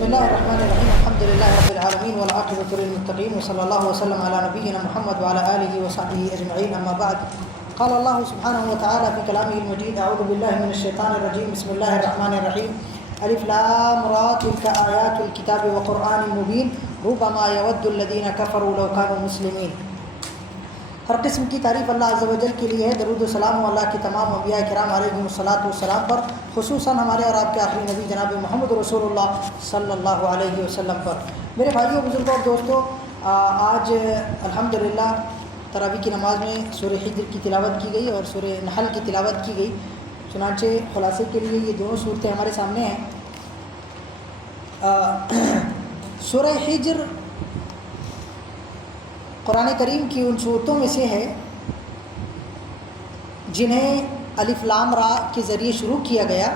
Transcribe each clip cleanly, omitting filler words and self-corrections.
بسم اللہ الرحمن الرحیم الحمد للہ رب العالمین والعاقبۃ للمتقین وصلی اللہ وسلم علی نبینا محمد وعلی آلہ وصحبہ اجمعین اما بعد قال اللہ سبحانہ وتعالی فی کلامہ المجید اعوذ باللہ من الشیطان الرجیم بسم اللہ الرحمن الرحیم الف لام را تلک آیات الکتاب وقرآن مبین ربما یود الذین کفروا لو کانوا مسلمین۔ ہر قسم کی تعریف اللہ عز و جل کے لیے ہے۔ درود و سلام اللہ کی تمام انبیاء کرام علیہم الصلاۃ والسلام پر، خصوصاً ہمارے اور آپ کے آخری نبی جناب محمد رسول اللہ صلی اللہ علیہ وسلم پر۔ میرے بھائیوں، بزرگوں اور دوستوں، آج الحمدللہ تراویح کی نماز میں سورہ حجر کی تلاوت کی گئی اور سورہ نحل کی تلاوت کی گئی۔ چنانچہ خلاصے کے لیے یہ دونوں صورتیں ہمارے سامنے ہیں۔ سورہ حجر قرآن کریم کی ان صورتوں میں سے ہے جنہیں الف لام را کے ذریعے شروع کیا گیا،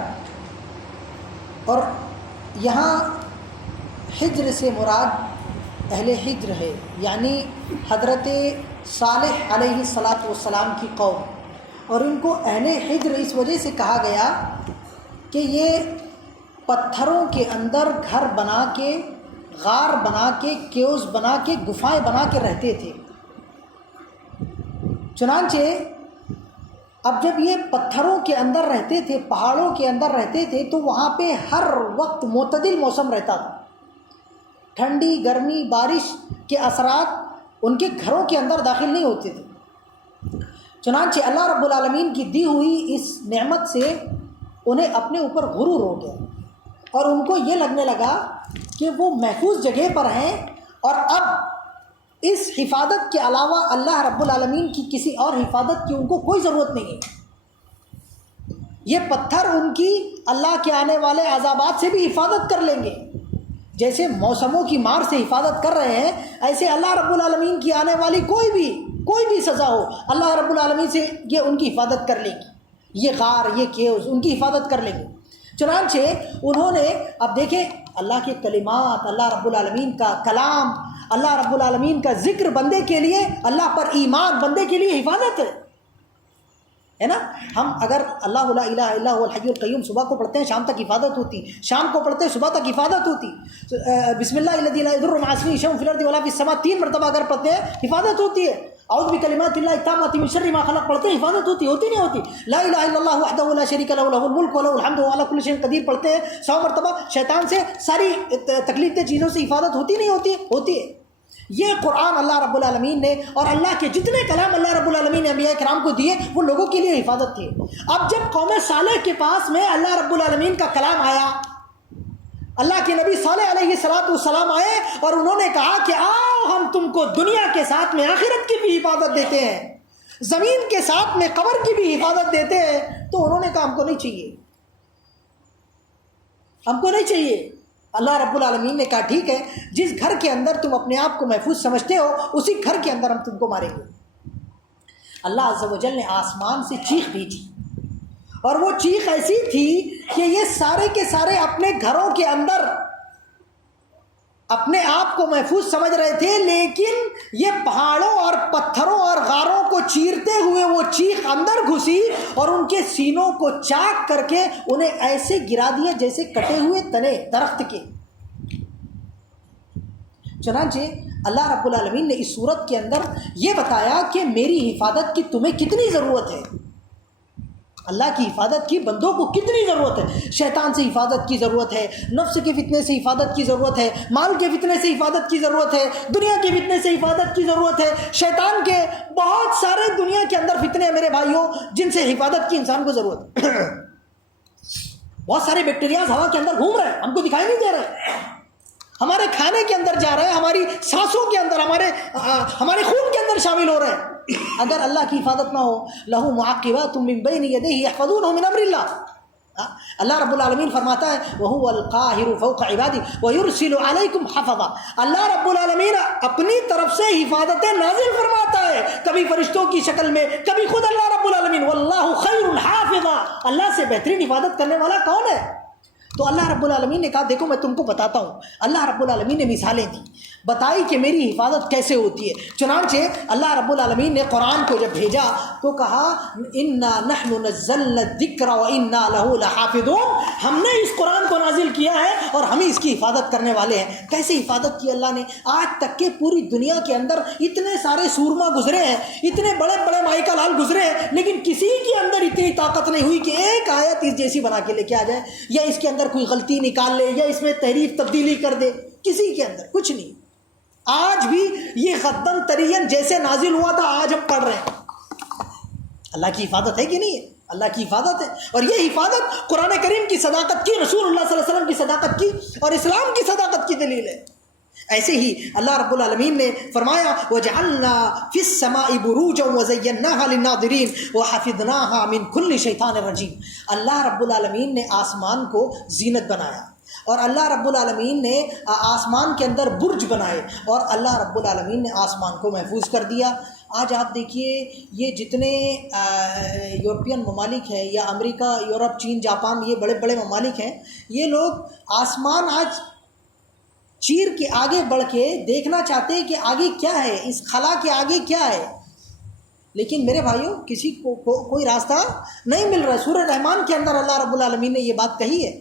اور یہاں حجر سے مراد اہل حجر ہے، یعنی حضرت صالح علیہ الصلاۃ والسلام کی قوم۔ اور ان کو اہل حجر اس وجہ سے کہا گیا کہ یہ پتھروں کے اندر گھر بنا کے، غار بنا کے، کیوز بنا کے، گفائیں بنا کے رہتے تھے۔ چنانچہ اب جب یہ پتھروں کے اندر رہتے تھے، پہاڑوں کے اندر رہتے تھے، تو وہاں پہ ہر وقت معتدل موسم رہتا تھا۔ ٹھنڈی، گرمی، بارش کے اثرات ان کے گھروں کے اندر داخل نہیں ہوتے تھے۔ چنانچہ اللہ رب العالمین کی دی ہوئی اس نعمت سے انہیں اپنے اوپر غرور ہو گیا، اور ان کو یہ لگنے لگا کہ وہ محفوظ جگہ پر ہیں، اور اب اس حفاظت کے علاوہ اللہ رب العالمین کی کسی اور حفاظت کی ان کو کوئی ضرورت نہیں ہے۔ یہ پتھر ان کی اللہ کے آنے والے عذابات سے بھی حفاظت کر لیں گے، جیسے موسموں کی مار سے حفاظت کر رہے ہیں، ایسے اللہ رب العالمین کی آنے والی کوئی بھی سزا ہو، اللہ رب العالمین سے یہ ان کی حفاظت کر لے گی۔ یہ غار، یہ کیوز ان کی حفاظت کر لیں گے۔ چنانچہ انہوں نے، اب دیکھیں اللہ کے کلمات، اللہ رب العالمین کا کلام، اللہ رب العالمین کا ذکر بندے کے لیے، اللہ پر ایمان بندے کے لیے حفاظت ہے نا۔ ہم اگر اللہ لا الہ الا هو الحی القیوم صبح کو پڑھتے ہیں، شام تک حفاظت ہوتی، شام کو پڑھتے ہیں صبح تک حفاظت ہوتی، بسم اللہ الذی لا یضر مع اسمہ شیء فی الارض ولا فی السماء 3 مرتبہ اگر پڑھتے ہیں حفاظت ہوتی ہے۔ اعوذ بکلمات اللہ التامات من شر ما خلق پڑھتے ہیں حفاظت ہوتی نہیں ہوتی؟ لا الہ الا اللہ وحدہ لا شریک لہ لہ الملک ولہ الحمد وهو علی کل شیء قدیر پڑھتے ہیں 100 مرتبہ، شیطان سے، ساری تکلیف دہ چیزوں سے حفاظت ہوتی نہیں ہوتی؟ ہوتی ہے۔ یہ قرآن اللہ رب العالمین نے، اور اللہ کے جتنے کلام اللہ رب العالمین نے انبیاء کرام کو دیے، وہ لوگوں کے لیے حفاظت تھے۔ اب جب قوم صالح کے پاس میں اللہ رب العالمین کا کلام آیا، اللہ کے نبی صالح علیہ الصلاۃ والسلام آئے اور انہوں نے کہا کہ آؤ ہم تم کو دنیا کے ساتھ میں آخرت کی بھی حفاظت دیتے ہیں، زمین کے ساتھ میں قبر کی بھی حفاظت دیتے ہیں، تو انہوں نے کہا ہم کو نہیں چاہیے، ہم کو نہیں چاہیے۔ اللہ رب العالمین نے کہا ٹھیک ہے، جس گھر کے اندر تم اپنے آپ کو محفوظ سمجھتے ہو، اسی گھر کے اندر ہم تم کو ماریں گے۔ اللہ عز و جل نے آسمان سے چیخ بھیجی، اور وہ چیخ ایسی تھی کہ یہ سارے کے سارے اپنے گھروں کے اندر اپنے آپ کو محفوظ سمجھ رہے تھے، لیکن یہ پہاڑوں اور پتھروں اور غاروں کو چیرتے ہوئے وہ چیخ اندر گھسی اور ان کے سینوں کو چاک کر کے انہیں ایسے گرا دیا جیسے کٹے ہوئے تنے درخت کے۔ چنانچہ اللہ رب العالمین نے اس صورت کے اندر یہ بتایا کہ میری حفاظت کی تمہیں کتنی ضرورت ہے، اللہ کی حفاظت کی بندوں کو کتنی ضرورت ہے۔ شیطان سے حفاظت کی ضرورت ہے، نفس کے فتنے سے حفاظت کی ضرورت ہے، مال کے فتنے سے حفاظت کی ضرورت ہے، دنیا کے فتنے سے حفاظت کی ضرورت ہے، شیطان کے بہت سارے دنیا کے اندر فتنے ہیں میرے بھائیوں، جن سے حفاظت کی انسان کو ضرورت ہے۔ بہت سارے بیکٹیریاز ہوا کے اندر گھوم رہے ہیں، ہم کو دکھائی نہیں دے رہے، ہمارے کھانے کے اندر جا رہے ہیں، ہماری سانسوں کے اندر، ہمارے خون کے اندر شامل ہو رہے ہیں۔ اگر اللہ کی حفاظت نہ ہو، لہو معقبات من بین یدیہ یحفظونہ من امر اللہ، اللہ رب العالمین فرماتا ہے وہو القاہر فوق عبادہ ویرسل علیکم حفظا، اللہ رب العالمین اپنی طرف سے حفاظتیں نازل فرماتا ہے، کبھی فرشتوں کی شکل میں، کبھی خود اللہ رب العالمین، واللہ خیر حافظا، اللہ سے بہترین حفاظت کرنے والا کون ہے؟ تو اللہ رب العالمین نے کہا دیکھو میں تم کو بتاتا ہوں. اللہ رب العالمین نے مثالیں دی, بتائی کہ میری حفاظت کیسے ہوتی ہے. چنانچہ اللہ رب العالمین نے قرآن کو جب بھیجا تو کہا انا نحن نزلنا الذکر وانا له لحافظون, ہم نے اس قرآن کو نازل کیا ہے اور ہم ہی اس کی حفاظت کرنے والے ہیں. کیسے حفاظت کی اللہ نے؟ آج تک کہ پوری دنیا کے اندر اتنے سارے سورما گزرے ہیں, اتنے بڑے بڑے مائیکا لال گزرے ہیں, لیکن کسی کے اندر اتنی طاقت نہیں ہوئی کہ ایک آیت اس جیسی بنا کے لے کے آ جائے, یا اس کے اندر کوئی غلطی نکال لے, یا اس میں تحریف تبدیلی کر دے. کسی کے اندر کچھ نہیں. آج بھی یہ غدن ترین جیسے نازل ہوا تھا آج ہم پڑھ رہے ہیں. اللہ کی حفاظت ہے کہ نہیں ہے؟ اللہ کی حفاظت ہے. اور یہ حفاظت قرآن کریم کی صداقت کی, رسول اللہ صلی اللہ علیہ وسلم کی صداقت کی, اور اسلام کی صداقت کی دلیل ہے. ایسے ہی اللہ رب العالمین نے فرمایا وَجَعَلْنَا فِي السَّمَاءِ بُرُوجًا وَزَيَّنَّاهَا لِلنَّاظِرِينَ وَحَفِظْنَاهَا مِنْ كُلِّ شَيْطَانٍ رَجِيمٍ. اللہ رب العالمین نے آسمان کو زینت بنایا, اور اللہ رب العالمین نے آسمان کے اندر برج بنائے, اور اللہ رب العالمین نے آسمان کو محفوظ کر دیا. آج آپ دیکھیے یہ جتنے یورپین ممالک ہیں, یا امریکہ, یورپ, چین, جاپان, یہ بڑے بڑے ممالک ہیں, یہ لوگ آسمان آج چیر کے آگے بڑھ کے دیکھنا چاہتے ہیں کہ آگے کیا ہے, اس خلا کے آگے کیا ہے, لیکن میرے بھائیوں کسی کو کوئی راستہ نہیں مل رہا ہے. سورہ رحمان کے اندر اللہ رب العالمین نے یہ بات کہی ہے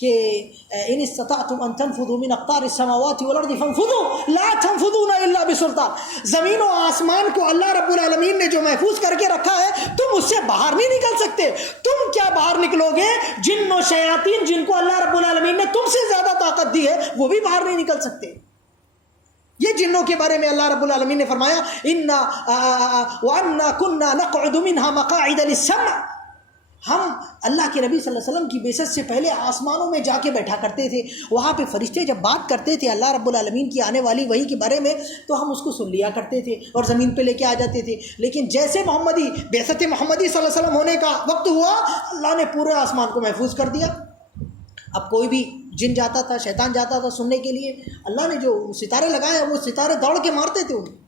کہ ان استطعتم ان تنفذوا من اقطار السماوات والارض فانفذوا لا تنفذون الا بسلطان. زمین و آسمان کو اللہ رب العالمین نے جو محفوظ کر کے رکھا ہے, تم اس سے باہر نہیں نکل سکتے. تم کیا باہر نکلو گے؟ جن و شیاطین جن کو اللہ رب العالمین نے تم سے زیادہ طاقت دی ہے, وہ بھی باہر نہیں نکل سکتے. یہ جنوں کے بارے میں اللہ رب العالمین نے فرمایا انا وانا كنا نقعد منها مقاعد للسمع. ہم اللہ کے نبی صلی اللہ علیہ وسلم کی بعثت سے پہلے آسمانوں میں جا کے بیٹھا کرتے تھے. وہاں پہ فرشتے جب بات کرتے تھے اللہ رب العالمین کی آنے والی وحی کے بارے میں, تو ہم اس کو سن لیا کرتے تھے اور زمین پہ لے کے آ جاتے تھے. لیکن جیسے محمدی بعثت محمدی صلی اللہ علیہ وسلم ہونے کا وقت ہوا, اللہ نے پورے آسمان کو محفوظ کر دیا. اب کوئی بھی جن جاتا تھا, شیطان جاتا تھا سننے کے لیے, اللہ نے جو ستارے لگائے ہیں وہ ستارے دوڑ کے مارتے تھے انہیں.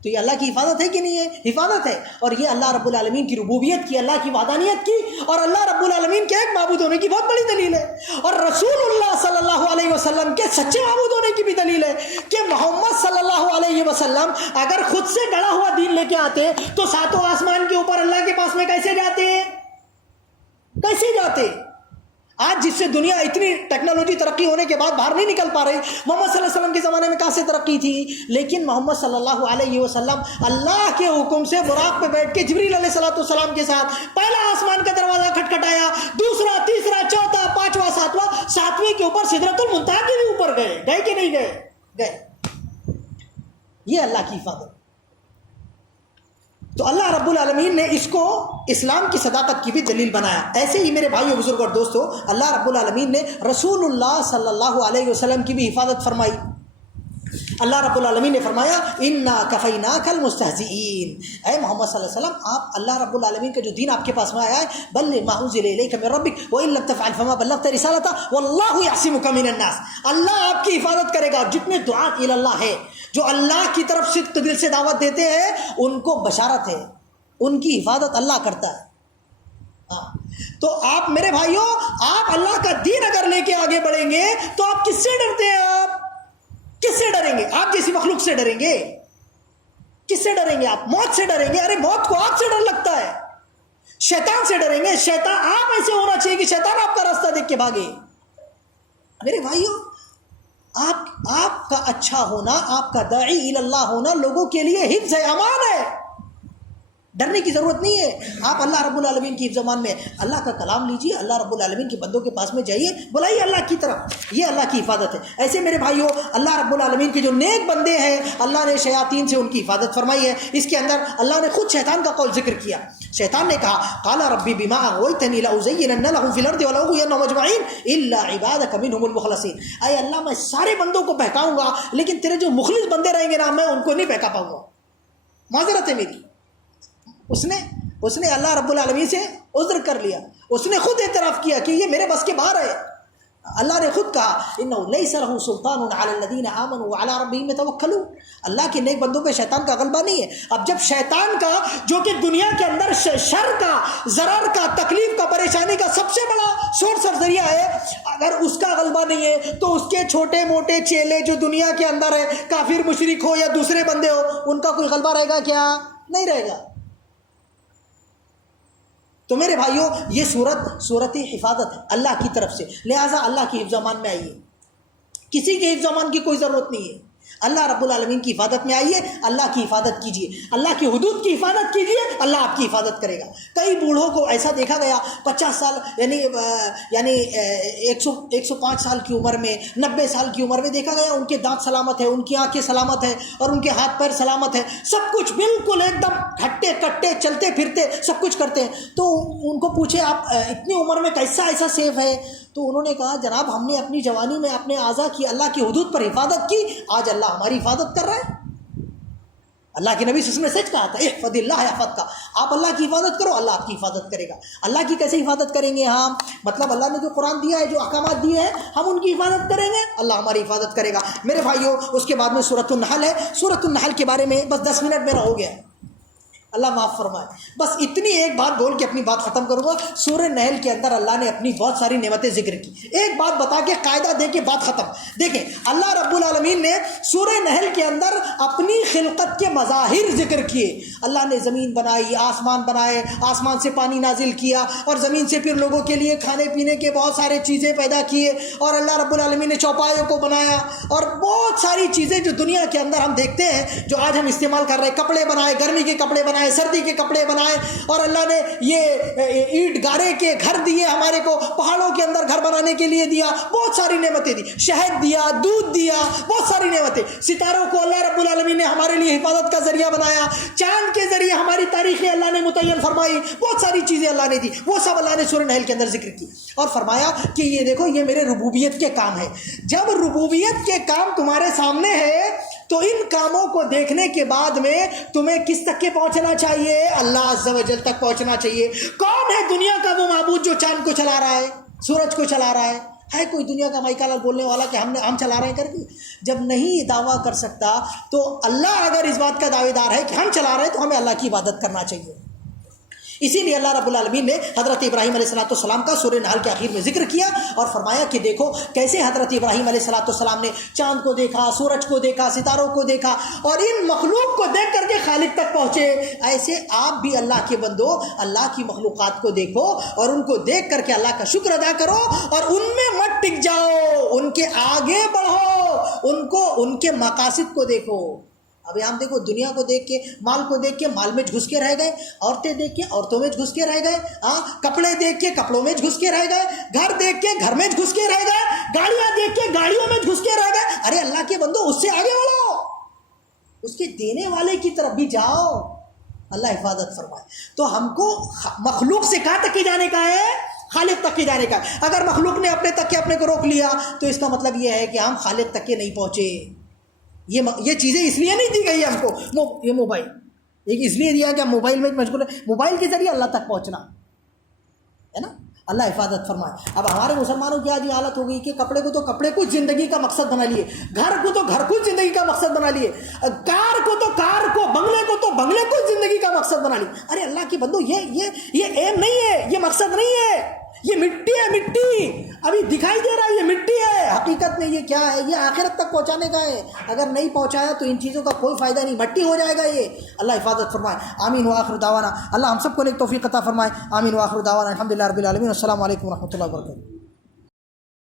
تو یہ اللہ کی حفاظت ہے کہ نہیں ہے؟ حفاظت ہے. اور یہ اللہ رب العالمین کی ربوبیت کی, اللہ کی وحدانیت کی, اور اللہ رب العالمین کے ایک معبود ہونے کی بہت بڑی دلیل ہے. اور رسول اللہ صلی اللہ علیہ وسلم کے سچے معبود ہونے کی بھی دلیل ہے کہ محمد صلی اللہ علیہ وسلم اگر خود سے گڑا ہوا دین لے کے آتے تو ساتوں آسمان کے اوپر اللہ کے پاس میں کیسے جاتے؟ کیسے جاتے؟ آج جس سے دنیا اتنی ٹیکنالوجی ترقی ہونے کے بعد باہر نہیں نکل پا رہی, محمد صلی اللہ علیہ وسلم کے زمانے میں کہاں سے ترقی تھی؟ لیکن محمد صلی اللہ علیہ وسلم اللہ کے حکم سے براق پہ بیٹھ کے جبریل علیہ السلام کے ساتھ پہلا آسمان کا دروازہ کھٹکھٹایا, دوسرا, تیسرا, چوتھا, پانچواں, ساتویں کے اوپر سدرۃ المنتہا کے بھی اوپر گئے کہ نہیں گئے؟ گئے. یہ اللہ کی حفاظت. تو اللہ رب العالمین نے اس کو اسلام کی صداقت کی بھی دلیل بنایا. ایسے ہی میرے بھائیو, بزرگ اور دوستو, اللہ رب العالمین نے رسول اللہ صلی اللہ علیہ وسلم کی بھی حفاظت فرمائی. اللہ رب العالمین نے فرمایا انا کفیناک المستہزئین. اے محمد صلی اللہ علیہ وسلم, آپ اللہ رب العالمین کا جو دین آپ کے پاس میں آیا ہے, بلغ ما انزل الیک من ربک وان لم تفعل فما بلغت رسالتہ واللہ یعصمک من الناس. اللہ آپ کی حفاظت کرے گا. جتنے دعات الی اللہ ہے, جو اللہ کی طرف صدق دل سے دعوت دیتے ہیں, ان کو بشارت ہے, ان کی حفاظت اللہ کرتا ہے. تو آپ میرے بھائیوں, آپ اللہ کا دین اگر لے کے آگے بڑھیں گے تو آپ کس سے ڈرتے ہیں؟ آپ کس سے ڈریں گے؟ آپ جیسی مخلوق سے ڈریں گے. کس سے ڈریں گے؟ آپ موت سے ڈریں گے. ارے موت کو آپ سے ڈر لگتا ہے. شیطان سے ڈریں گے. شیطان, آپ ایسے ہونا چاہیے کہ شیطان آپ کا راستہ دیکھ کے بھاگے. میرے بھائیوں, آپ کا اچھا ہونا, آپ کا داعی الی اللہ ہونا لوگوں کے لیے حفظ امان ہے. ڈرنے کی ضرورت نہیں ہے. آپ اللہ رب العالمین کی حفظ امان میں اللہ کا کلام لیجیے, اللہ رب العالمین کے بندوں کے پاس میں جائیے, بلائیے اللہ کی طرف. یہ اللہ کی حفاظت ہے. ایسے میرے بھائیوں, اللہ رب العالمین کے جو نیک بندے ہیں, اللہ نے شیاطین سے ان کی حفاظت فرمائی ہے. اس کے اندر اللہ نے خود شیطان کا قول ذکر کیا. شیطان نے کہا قال ربی بما اغویتنی لازینن لهم فی الارض ولاغوینہم اجمعین الا عبادک منہم المخلصین. اے اللہ, میں سارے بندوں کو بہکاؤں گا, لیکن تیرے جو مخلص بندے رہیں گے نا, میں ان کو نہیں بہکا پاؤں گا. معذرت ہے میری. اس نے اللہ رب العالمین سے عذر کر لیا. اس نے خود اعتراف کیا کہ یہ میرے بس کے باہر ہے. اللہ نے خود کہا انه ليس له سلطان على الذين آمنوا وعلى ربهم يتوکلون، اللہ کے نیک بندوں پہ شیطان کا غلبہ نہیں ہے۔ اب جب شیطان کا جو کہ دنیا کے اندر شر کا، ضرر کا، تکلیف کا، پریشانی کا سب سے بڑا سورس اور ذریعہ ہے، اگر اس کا غلبہ نہیں ہے تو اس کے چھوٹے موٹے چیلے جو دنیا کے اندر ہے، کافر مشرک ہو یا دوسرے بندے ہو، ان کا کوئی غلبہ رہے گا کیا؟ نہیں رہے گا۔ تو میرے بھائیوں، یہ صورت حفاظت ہے اللہ کی طرف سے، لہٰذا اللہ کی حفظ و امان میں آئیے، کسی کے حفظ و امان کی کوئی ضرورت نہیں ہے، اللہ رب العالمین کی حفاظت میں آئیے، اللہ کی حفاظت کیجیے، اللہ کی حدود کی حفاظت کیجیے، اللہ آپ کی حفاظت کرے گا۔ کئی بوڑھوں کو ایسا دیکھا گیا 50 سال یعنی 105 سال کی عمر میں، 90 سال کی عمر میں دیکھا گیا ان کے دانت سلامت ہے، ان کی آنکھیں سلامت ہے، اور ان کے ہاتھ پیر سلامت ہے، سب کچھ بالکل ایک دم ہٹے کٹے، چلتے پھرتے سب کچھ کرتے ہیں۔ تو ان کو پوچھے آپ اتنی عمر میں کیسا ایسا سیف ہے؟ تو انہوں نے کہا جناب ہم نے اپنی جوانی میں اپنے اعضاء کی اللہ کی حدود پر حفاظت کی، آج اللہ ہماری حفاظت کر رہا ہے۔ اللہ کے نبی صلی اللہ علیہ وسلم نے سچ کہا تھا احفظ اللہ یحفظک، آپ اللہ کی حفاظت کرو اللہ آپ کی حفاظت کرے گا۔ اللہ کی کیسے حفاظت کریں گے ہم؟ مطلب اللہ نے جو قرآن دیا ہے، جو احکامات دیے ہیں، ہم ان کی حفاظت کریں گے، اللہ ہماری حفاظت کرے گا۔ میرے بھائیوں، اس کے بعد میں سورۃ النحل ہے، سورۃ النحل کے بارے میں بس 10 منٹ میرا ہو گیا، اللہ معاف فرمائے، بس اتنی ایک بات بول کے اپنی بات ختم کروں گا۔ سورہ نحل کے اندر اللہ نے اپنی بہت ساری نعمتیں ذکر کی، ایک بات بتا کے قاعدہ دے کے بات ختم۔ دیکھیں اللہ رب العالمین نے سورہ نحل کے اندر اپنی خلقت کے مظاہر ذکر کیے، اللہ نے زمین بنائی، آسمان بنائے، آسمان سے پانی نازل کیا، اور زمین سے پھر لوگوں کے لیے کھانے پینے کے بہت سارے چیزیں پیدا کیے، اور اللہ رب العالمین نے چوپایوں کو بنایا، اور بہت ساری چیزیں جو دنیا کے اندر ہم دیکھتے ہیں، جو آج ہم استعمال کر رہے ہیں، کپڑے بنائے، گرمی کے کپڑے بنائے، سردی کے کپڑے بنائے، اور اللہ نے یہ اینٹ گارے کے گھر دیے ہمارے کو، پہاڑوں کے اندر گھر بنانے کے لیے دیا، بہت ساری نعمتیں دی، شہد دیا، دودھ دیا، بہت ساری نعمتیں۔ ستاروں کو اللہ رب العالمین نے ہمارے لیے حفاظت کا ذریعہ بنایا، چاند کے ذریعے ہماری تاریخیں اللہ نے متعین فرمائی، بہت ساری چیزیں اللہ نے دی، وہ سب اللہ نے سورہ نحل کے اندر ذکر کی، اور فرمایا کہ یہ دیکھو یہ میرے ربوبیت کے کام ہے۔ جب ربوبیت کے کام تمہارے سامنے ہے تو ان کاموں کو دیکھنے کے بعد میں تمہیں کس تک کے پہنچنا چاہیے؟ اللہ عز و جل تک پہنچنا چاہیے۔ کون ہے دنیا کا وہ معبود جو چاند کو چلا رہا ہے، سورج کو چلا رہا ہے کوئی دنیا کا مائیکال بولنے والا کہ ہم چلا رہے ہیں کر کے؟ جب نہیں دعویٰ کر سکتا تو اللہ اگر اس بات کا دعوے دار ہے کہ ہم چلا رہے ہیں تو ہمیں اللہ کی عبادت کرنا چاہیے۔ اسی لیے اللہ رب العالمین نے حضرت ابراہیم علیہ السلام کا سورہ نحل کے آخر میں ذکر کیا، اور فرمایا کہ دیکھو کیسے حضرت ابراہیم علیہ السلام نے چاند کو دیکھا، سورج کو دیکھا، ستاروں کو دیکھا، اور ان مخلوق کو دیکھ کر کے خالق تک پہنچے۔ ایسے آپ بھی اللہ کے بندو اللہ کی مخلوقات کو دیکھو، اور ان کو دیکھ کر کے اللہ کا شکر ادا کرو، اور ان میں مت ٹک جاؤ، ان کے آگے بڑھو، ان کے مقاصد کو دیکھو۔ ابھی ہم دیکھو دنیا کو دیکھ کے، مال کو دیکھ کے مال میں گھس کے رہ گئے، عورتیں دیکھ کے عورتوں میں گھس کے رہ گئے، کپڑے دیکھ کے کپڑوں میں گھس کے رہ گئے، گھر دیکھ کے گھر میں گھس کے رہ گئے، گاڑیاں دیکھ کے گاڑیوں میں گھس کے رہ گئے۔ ارے اللہ کے بندو اس سے آگے بڑھو، اس کے دینے والے کی طرف بھی جاؤ، اللہ حفاظت فرمائے۔ تو ہم کو مخلوق سے کہاں تک کے جانے کا ہے؟ خالق تک کے جانے کا۔ اگر مخلوق نے اپنے تک کے اپنے کو روک لیا تو اس کا مطلب یہ ہے کہ ہم خالق تک کے نہیں پہنچے۔ یہ چیزیں اس لیے نہیں دی گئی ہم کو، یہ موبائل ایک اس لیے دیا کہ ہم موبائل میں مشغول ہیں، موبائل کے ذریعے اللہ تک پہنچنا ہے نا۔ اللہ حفاظت فرمائے۔ اب ہمارے مسلمانوں کی آج یہ حالت ہو گئی کہ کپڑے کو تو کپڑے کو زندگی کا مقصد بنا لیے، گھر کو تو گھر کو زندگی کا مقصد بنا لیے، کار کو تو کار کو، بنگلے کو تو بنگلے کو زندگی کا مقصد بنا لیے۔ ارے اللہ کے بندو یہ ایم نہیں ہے، یہ مقصد نہیں ہے، یہ مٹی ہے، مٹی ابھی دکھائی دے رہا ہے، یہ مٹی ہے، حقیقت میں یہ کیا ہے؟ یہ آخرت تک پہنچانے کا ہے۔ اگر نہیں پہنچایا تو ان چیزوں کا کوئی فائدہ نہیں، مٹی ہو جائے گا یہ۔ اللہ حفاظت فرمائے۔ آمین وآخر دعوانا، اللہ ہم سب کو نیک توفیق عطا فرمائے۔ آمین وآخر دعوانا الحمدللہ رب العالمین۔ السلام علیکم ورحمۃ اللہ وبرکاتہ۔